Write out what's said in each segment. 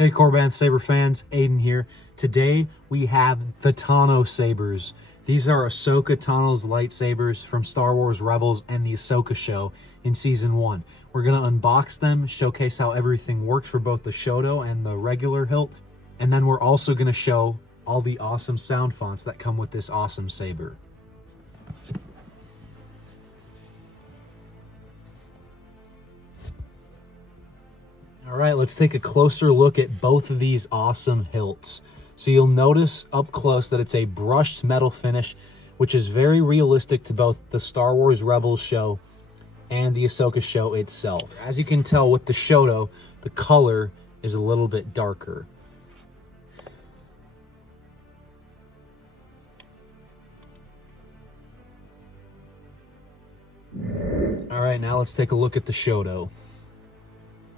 Hey Korbanth Saber fans, Aiden here. Today we have the Tano Sabers. These are Ahsoka Tano's lightsabers from Star Wars Rebels and the Ahsoka show in Season 1. We're going to unbox them, showcase how everything works for both the Shoto and the regular hilt, and then we're also going to show all the awesome sound fonts that come with this awesome saber. All right, let's take a closer look at both of these awesome hilts. So you'll notice up close that it's a brushed metal finish, which is very realistic to both the Star Wars Rebels show and the Ahsoka show itself. As you can tell with the Shoto, the color is a little bit darker. All right, now let's take a look at the Shoto.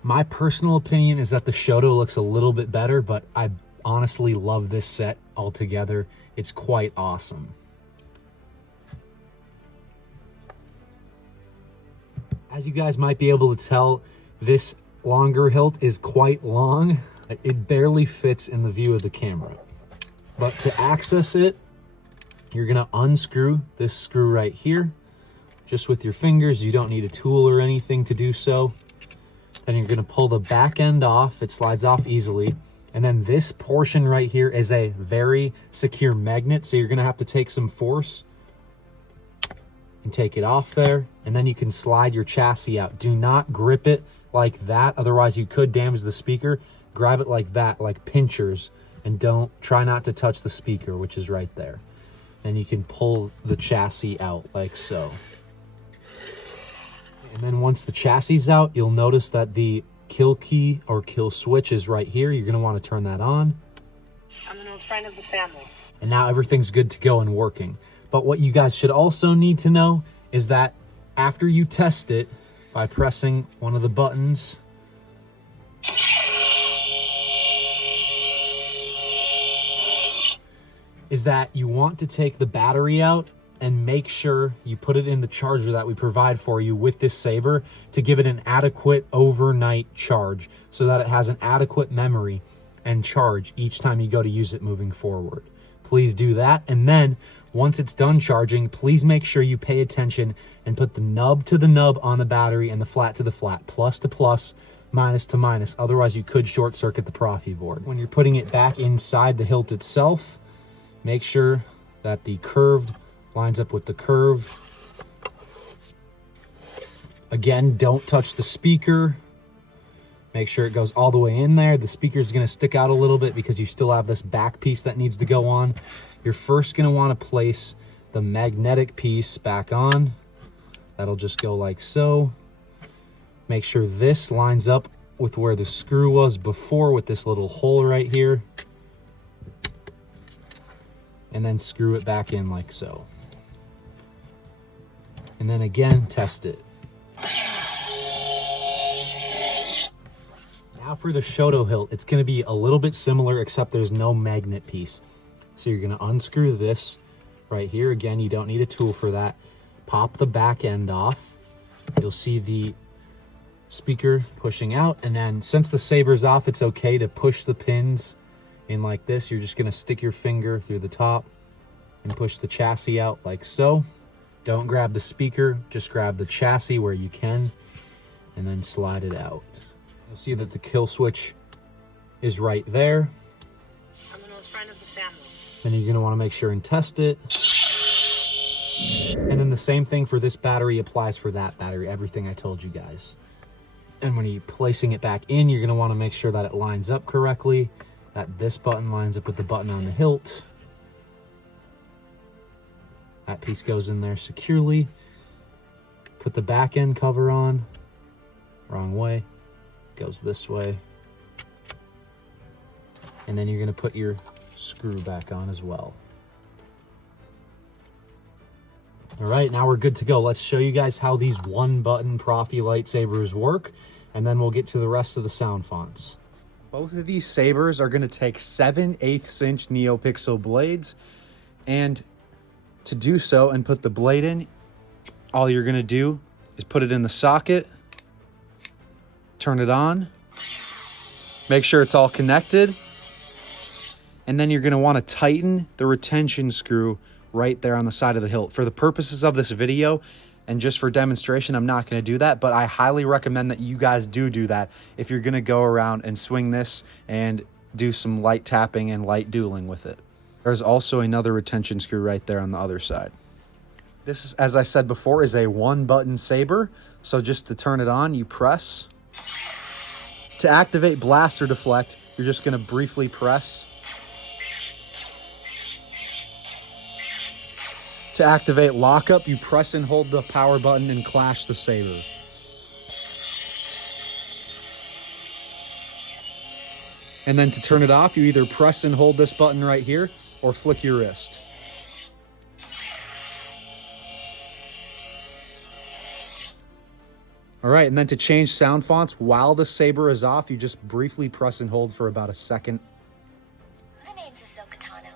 My personal opinion is that the Shoto looks a little bit better, but I honestly love this set altogether. It's quite awesome. As you guys might be able to tell, this longer hilt is quite long. It barely fits in the view of the camera. But to access it, you're gonna unscrew this screw right here, just with your fingers. You don't need a tool or anything to do so. Then you're going to pull the back end off. It slides off easily. And then this portion right here is a very secure magnet. So you're going to have to take some force and take it off there. And then you can slide your chassis out. Do not grip it like that. Otherwise you could damage the speaker. Grab it like that, like pinchers. And try not to touch the speaker, which is right there. And you can pull the chassis out like so. And then once the chassis is out, you'll notice that the kill key or kill switch is right here. You're going to want to turn that on. I'm an old friend of the family. And now everything's good to go and working. But what you guys should also need to know is that after you test it by pressing one of the buttons, is that you want to take the battery out and make sure you put it in the charger that we provide for you with this saber to give it an adequate overnight charge so that it has an adequate memory and charge each time you go to use it moving forward. Please do that. And then once it's done charging, please make sure you pay attention and put the nub to the nub on the battery and the flat to the flat, plus to plus, minus to minus. Otherwise you could short circuit the Proffieboard. When you're putting it back inside the hilt itself, make sure that the curved lines up with the curve. Again, don't touch the speaker. Make sure it goes all the way in there. The speaker is going to stick out a little bit because you still have this back piece that needs to go on. You're first going to want to place the magnetic piece back on. That'll just go like so. Make sure this lines up with where the screw was before with this little hole right here. And then screw it back in like so. And then again, test it. Now for the Shoto hilt, it's going to be a little bit similar except there's no magnet piece. So you're going to unscrew this right here. Again, you don't need a tool for that. Pop the back end off. You'll see the speaker pushing out. And then since the saber's off, it's okay to push the pins in like this. You're just going to stick your finger through the top and push the chassis out like so. Don't grab the speaker, just grab the chassis where you can and then slide it out. You'll see that the kill switch is right there. I'm an old friend of the family. Then you're going to want to make sure and test it. And then the same thing for this battery applies for that battery, everything I told you guys. And when you're placing it back in, you're going to want to make sure that it lines up correctly, that this button lines up with the button on the hilt. That piece goes in there securely. Put the back end cover on. Wrong way. Goes this way. And then you're going to put your screw back on as well. All right, now we're good to go. Let's show you guys how these one-button Proffi lightsabers work, and then we'll get to the rest of the sound fonts. Both of these sabers are going to take 7/8 inch NeoPixel blades, and to do so and put the blade in, all you're going to do is put it in the socket, turn it on, Make sure it's all connected. And then you're going to want to tighten the retention screw right there on the side of the hilt. For the purposes of this video and just for demonstration, I'm not going to do that, but I highly recommend that you guys do that if you're going to go around and swing this and do some light tapping and light dueling with it. There's also another retention screw right there on the other side. This is, as I said before, is a 1-button saber. So just to turn it on, you press. To activate blast or deflect, you're just going to briefly press. To activate lockup, you press and hold the power button and clash the saber. And then to turn it off, you either press and hold this button right here or flick your wrist. All right, and then to change sound fonts while the saber is off, you just briefly press and hold for about a second. My name's Ahsoka Tano.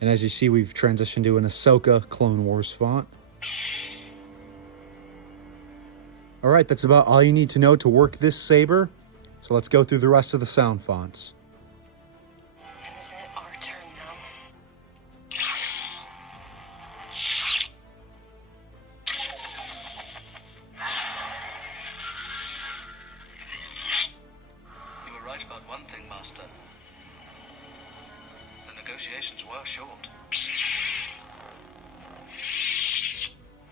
And as you see, we've transitioned to an Ahsoka Clone Wars font. All right, that's about all you need to know to work this saber. So let's go through the rest of the sound fonts. And is it our turn now? You were right about one thing, Master. The negotiations were short.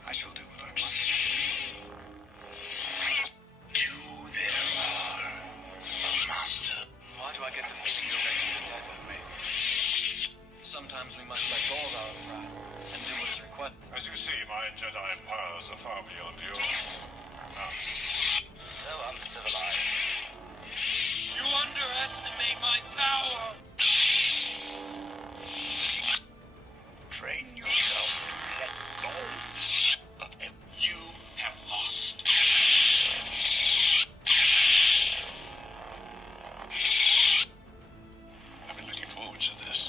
I shall do what I must. Why do I get the feeling you're making the death of me? Sometimes we must let go of our pride and do what is required. As you see, my Jedi powers are far beyond yours. So uncivilized. You underestimate my power! Train yourself to let go of everything you have lost. I've been looking forward to this.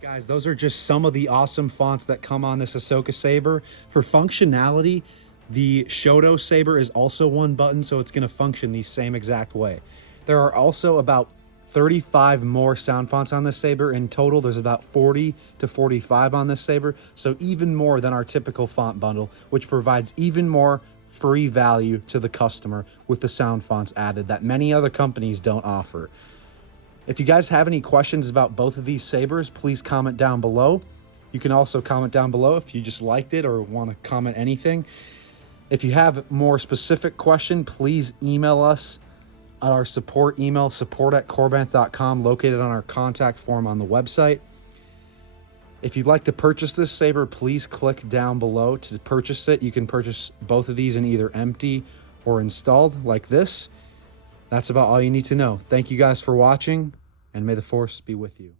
Guys, those are just some of the awesome fonts that come on this Ahsoka saber. For functionality, the Shoto saber is also 1 button, so it's going to function the same exact way. There are also about 35 more sound fonts on this saber. In total, there's about 40 to 45 on this saber, so even more than our typical font bundle, which provides even more free value to the customer with the sound fonts added that many other companies don't offer. If you guys have any questions about both of these sabers, please comment down below. You can also comment down below if you just liked it or want to comment anything. If you have more specific question, please email us at our support email, support@korbanth.com, located on our contact form on the website. If you'd like to purchase this saber, please click down below to purchase it. You can purchase both of these in either empty or installed like this. That's about all you need to know. Thank you guys for watching, and may the Force be with you.